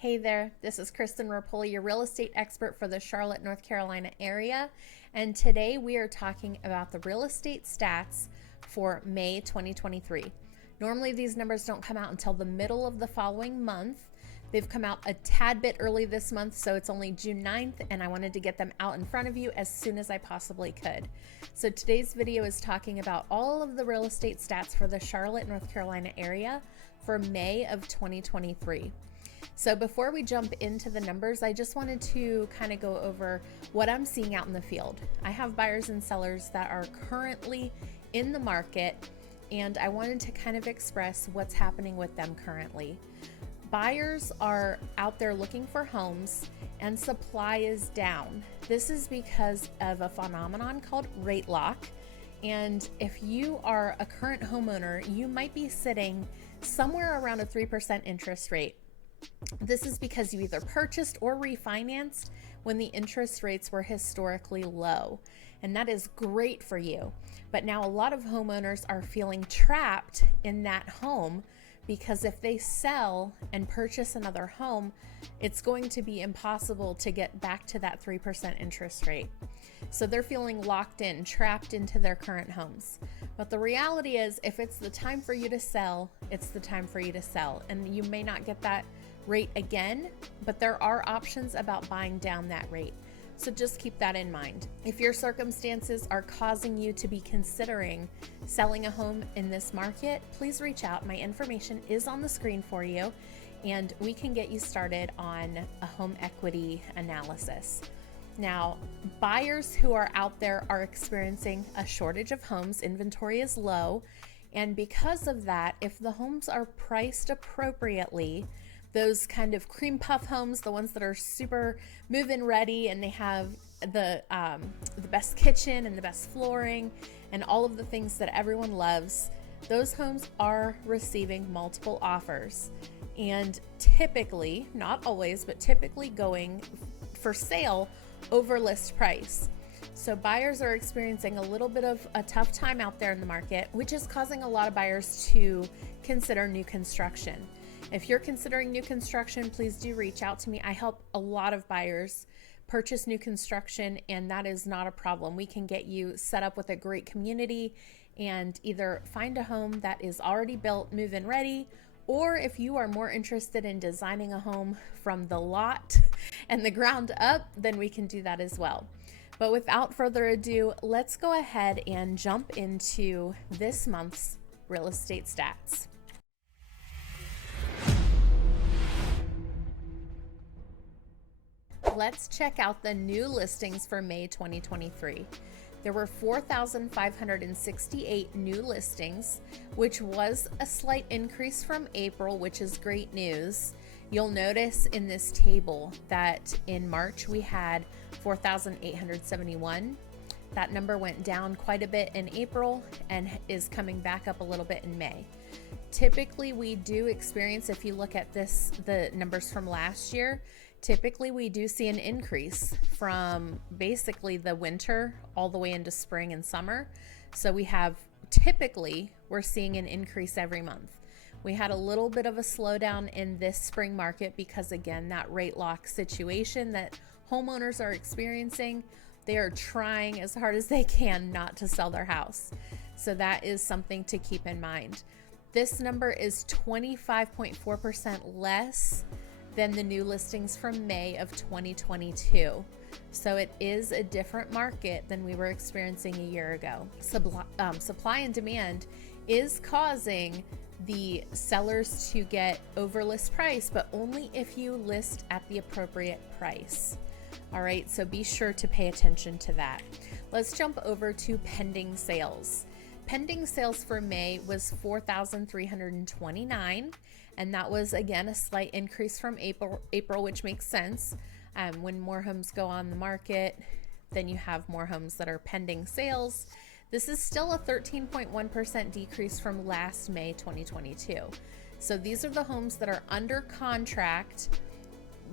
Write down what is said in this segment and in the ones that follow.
Hey there, this is Kristen.ripoli, your real estate expert for the Charlotte, North Carolina area. And today we are talking about the real estate stats for May 2023. Normally these numbers don't come out until the middle of the following month. They've come out a tad bit early this month, so it's only June 9th, and I wanted to get them out in front of you as soon as I possibly could. So today's video is talking about all of the real estate stats for the Charlotte, North Carolina area for May of 2023. So before we jump into the numbers, I just wanted to kind of go over what I'm seeing out in the field. I have buyers and sellers that are currently in the market, and I wanted to kind of express what's happening with them currently. Buyers are out there looking for homes and supply is down. This is because of a phenomenon called rate lock. And if you are a current homeowner, you might be sitting somewhere around a 3% interest rate. This is because you either purchased or refinanced when the interest rates were historically low, and that is great for you. But now a lot of homeowners are feeling trapped in that home because if they sell and purchase another home, it's going to be impossible to get back to that 3% interest rate. So they're feeling locked in, trapped into their current homes. But the reality is, if it's the time for you to sell, it's the time for you to sell. And you may not get that rate again, but there are options about buying down that rate. So just keep that in mind. If your circumstances are causing you to be considering selling a home in this market, please reach out. My information is on the screen for you, and we can get you started on a home equity analysis. Now, buyers who are out there are experiencing a shortage of homes. Inventory is low, and because of that, if the homes are priced appropriately, those kind of cream puff homes, the ones that are super move-in ready and they have the best kitchen and the best flooring and all of the things that everyone loves, those homes are receiving multiple offers and typically, not always, but typically going for sale over list price. So buyers are experiencing a little bit of a tough time out there in the market, which is causing a lot of buyers to consider new construction. If you're considering new construction, please do reach out to me. I help a lot of buyers purchase new construction, and that is not a problem. We can get you set up with a great community and either find a home that is already built, move-in ready, or if you are more interested in designing a home from the lot and the ground up, then we can do that as well. But without further ado, let's go ahead and jump into this month's real estate stats. Let's check out the new listings for May 2023. There were 4,568 new listings, which was a slight increase from April, which is great news. You'll notice in this table that in March we had 4,871. That number went down quite a bit in April and is coming back up a little bit in May. Typically we do experience, if you look at this, the numbers from last year, typically we do see an increase from basically the winter all the way into spring and summer. So we're seeing an increase every month. We had a little bit of a slowdown in this spring market because, again, that rate lock situation that homeowners are experiencing, they are trying as hard as they can not to sell their house. So that is something to keep in mind. This number is 25.4% less than the new listings from May of 2022. So it is a different market than we were experiencing a year ago. Supply and demand is causing the sellers to get over list price, but only if you list at the appropriate price. All right, so be sure to pay attention to that. Let's jump over to pending sales. Pending sales for May was 4,329, and that was again a slight increase from April, which makes sense. When more homes go on the market, then you have more homes that are pending sales. This is still a 13.1% decrease from last May 2022. So these are the homes that are under contract.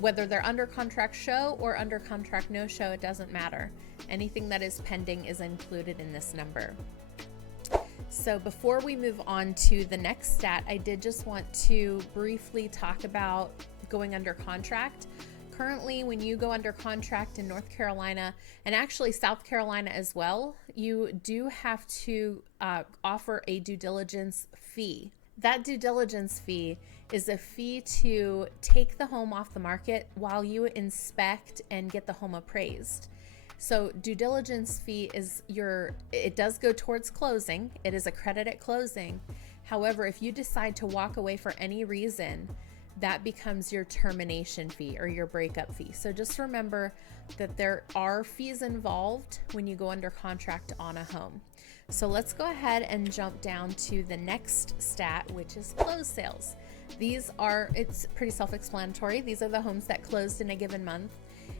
Whether they're under contract show or under contract no show, it doesn't matter. Anything that is pending is included in this number. So before we move on to the next stat, I did just want to briefly going under contract. Currently, when you go under contract in North Carolina and actually South Carolina as well, you do have to offer a due diligence fee. That due diligence fee is a fee to take the home off the market while you inspect and get the home appraised. So due diligence fee is it does go towards closing. It is a credit at closing. However, if you decide to walk away for any reason, that becomes your termination fee or your breakup fee. So just remember that there are fees involved when you go under contract on a home. So let's go ahead and jump down to the next stat, which is closed sales. It's pretty self-explanatory. These are the homes that closed in a given month.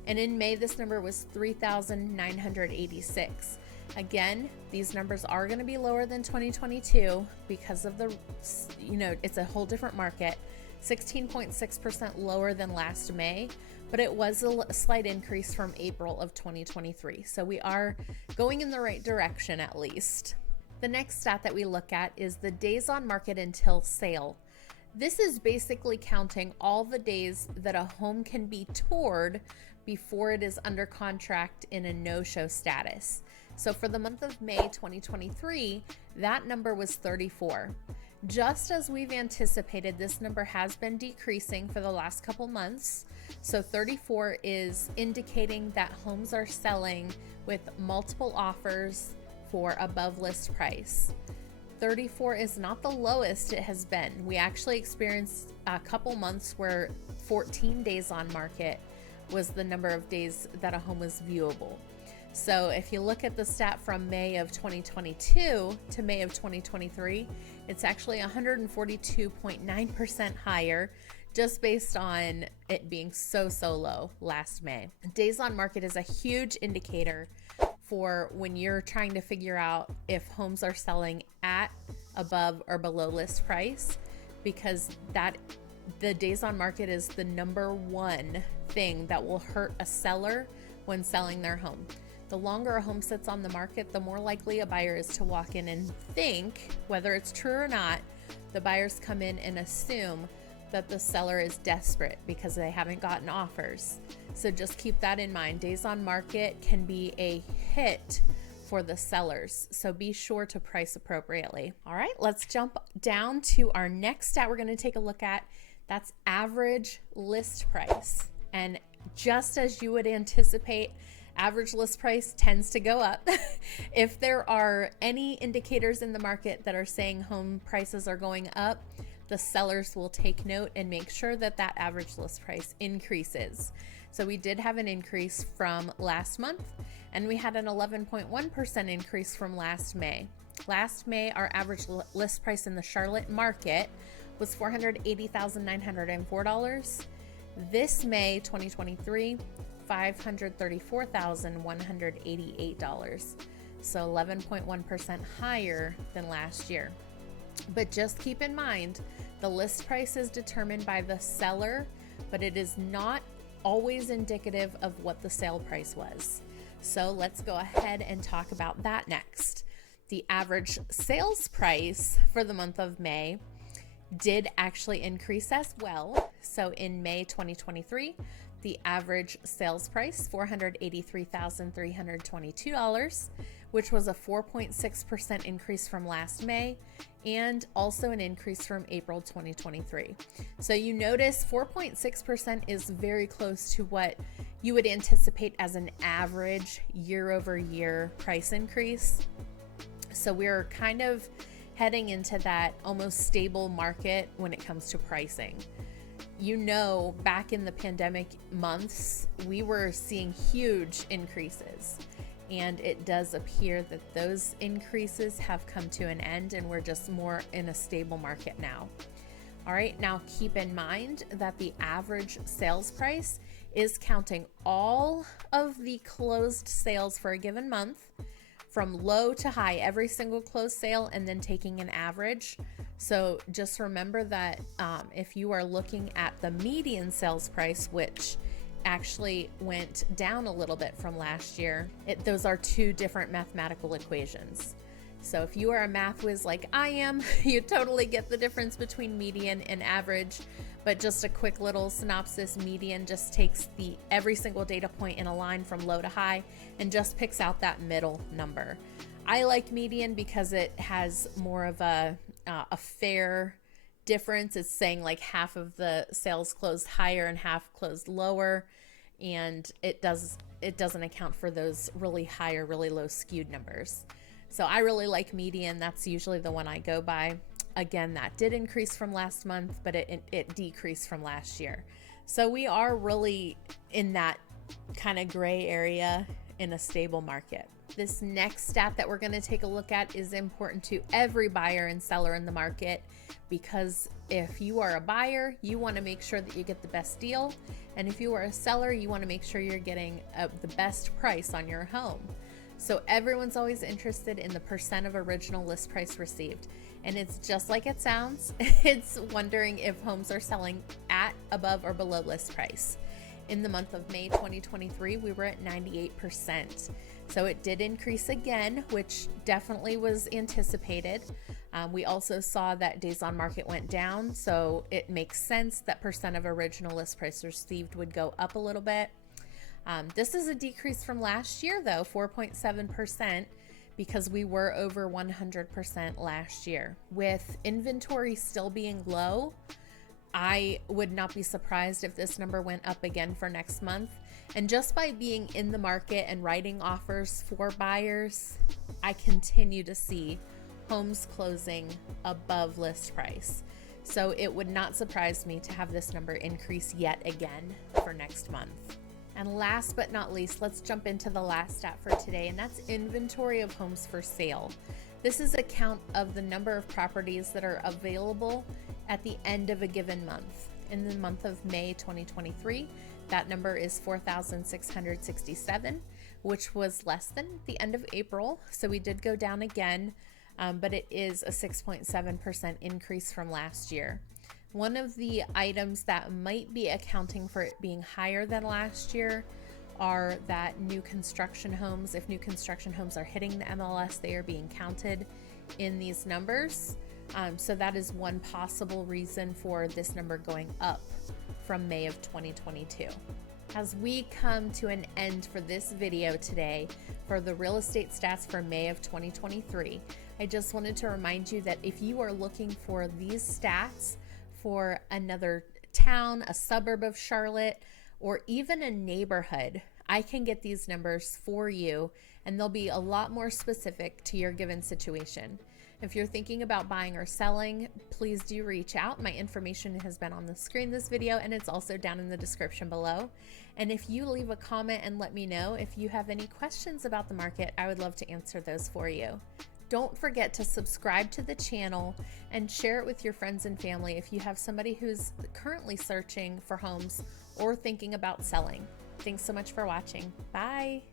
And in May, this number was 3,986. Again, these numbers are going to be lower than 2022 because of it's a whole different market. 16.6% lower than last May, but it was a slight increase from April of 2023. So we are going in the right direction at least. The next stat that we look at is the days on market until sale. This is basically counting all the days that a home can be toured before it is under contract in a no-show status. So for the month of May 2023, that number was 34. Just as we've anticipated, this number has been decreasing for the last couple months. So 34 is indicating that homes are selling with multiple offers for above list price. 34 is not the lowest it has been. We actually experienced a couple months where 14 days on market was the number of days that a home was viewable. So if you look at the stat from May of 2022 to May of 2023, it's actually 142.9% higher, just based on it being so low last May. Days on market is a huge indicator for when you're trying to figure out if homes are selling at, above, or below list price, because the days on market is the number one thing that will hurt a seller when selling their home. The longer a home sits on the market, the more likely a buyer is to walk in and think, whether it's true or not, the buyers come in and assume that the seller is desperate because they haven't gotten offers. So just keep that in mind. Days on market can be a hit for the sellers, so be sure to price appropriately. All right, let's jump down to our next stat we're going to take a look at. That's average list price. And just as you would anticipate, average list price tends to go up. If there are any indicators in the market that are saying home prices are going up, the sellers will take note and make sure that that average list price increases. So we did have an increase from last month, and we had an 11.1% increase from last May. Last May, our average list price in the Charlotte market was $480,904. This May 2023, $534,188. So 11.1% higher than last year. But just keep in mind, the list price is determined by the seller, but it is not always indicative of what the sale price was. So let's go ahead and talk about that next. The average sales price for the month of May did actually increase as well. So in May 2023, the average sales price, $483,322, which was a 4.6% increase from last May, and also an increase from April 2023. So you notice 4.6% is very close to what you would anticipate as an average year-over-year price increase. So we're kind of heading into that almost stable market when it comes to pricing. You know, back in the pandemic months, we were seeing huge increases, and it does appear that those increases have come to an end and we're just more in a stable market now. All right, now keep in mind that the average sales price is counting all of the closed sales for a given month, from low to high, every single closed sale, and then taking an average. So just remember that if you are looking at the median sales price, which actually went down a little bit from last year, those are two different mathematical equations. So if you are a math whiz like I am, you totally get the difference between median and average. But just a quick little synopsis, median just takes every single data point in a line from low to high and just picks out that middle number. I like median because it has more of a fair difference. It's saying like half of the sales closed higher and half closed lower, and it doesn't account for those really high or really low skewed numbers. So I really like median. That's usually the one I go by. Again, that did increase from last month, but it decreased from last year. So we are really in that kind of gray area in a stable market. This next stat that we're going to take a look at is important to every buyer and seller in the market, because if you are a buyer, you want to make sure that you get the best deal. And if you are a seller, you want to make sure you're getting the best price on your home. So everyone's always interested in the percent of original list price received. And it's just like it sounds. It's wondering if homes are selling at, above, or below list price. In the month of May 2023, we were at 98%. So it did increase again, which definitely was anticipated. We also saw that days on market went down. So it makes sense that percent of original list price received would go up a little bit. This is a decrease from last year, though, 4.7%. Because we were over 100% last year. With inventory still being low, I would not be surprised if this number went up again for next month. And just by being in the market and writing offers for buyers, I continue to see homes closing above list price. So it would not surprise me to have this number increase yet again for next month. And last but not least, let's jump into the last stat for today, and that's inventory of homes for sale. This is a count of the number of properties that are available at the end of a given month. In the month of May 2023, that number is 4,667, which was less than the end of April. So we did go down again, but it is a 6.7% increase from last year. One of the items that might be accounting for it being higher than last year are that new construction homes. If new construction homes are hitting the MLS, they are being counted in these numbers. So that is one possible reason for this number going up from May of 2022. As we come to an end for this video today for the real estate stats for May of 2023, I just wanted to remind you that if you are looking for these stats for another town, a suburb of Charlotte, or even a neighborhood, I can get these numbers for you, and they'll be a lot more specific to your given situation. If you're thinking about buying or selling, please do reach out. My information has been on the screen this video, and it's also down in the description below. And if you leave a comment and let me know if you have any questions about the market, I would love to answer those for you. Don't forget to subscribe to the channel and share it with your friends and family if you have somebody who's currently searching for homes or thinking about selling. Thanks so much for watching. Bye.